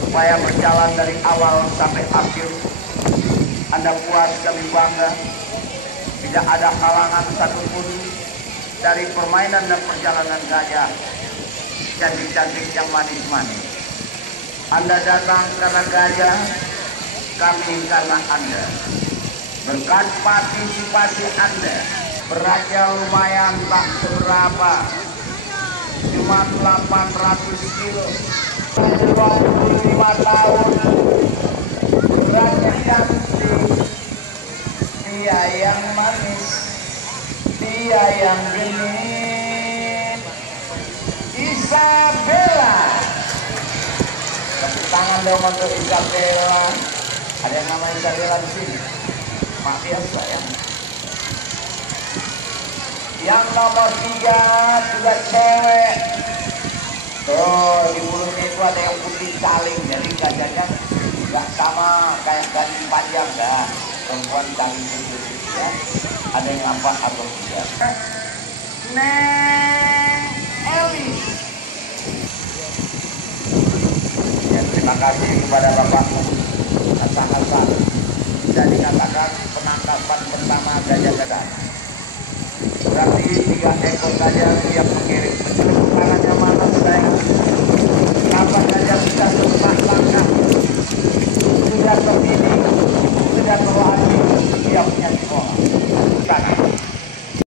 supaya berjalan dari awal sampai akhir. Anda puas, kami bangga. Tidak ada halangan satupun dari permainan dan perjalanan gajah cantik-cantik yang manis-manis. Anda datang karena gajah, kami karena Anda. Berkat partisipasi Anda, beratnya lumayan tak seberapa, cuma 800 kilo. 25 tahun, beratnya cantik, dia yang manis, dia yang genit, Isabella. Tepuk tangan dong untuk Isabella. Ada yang nama Isabella di sini? Mak biasa ya. Yang nomor 3 juga cewek. Tuh di mulutnya itu ada yang putih caling, jadi gajahnya nggak sama kayak gading panjang dah. Perempuan caling putih ya. Ada yang nampak atau tidak? Neng Elis. Ya, terima kasih kepada Bapak Hasan bisa dikatakan penangkapan pertama gajah gajah. Berarti 3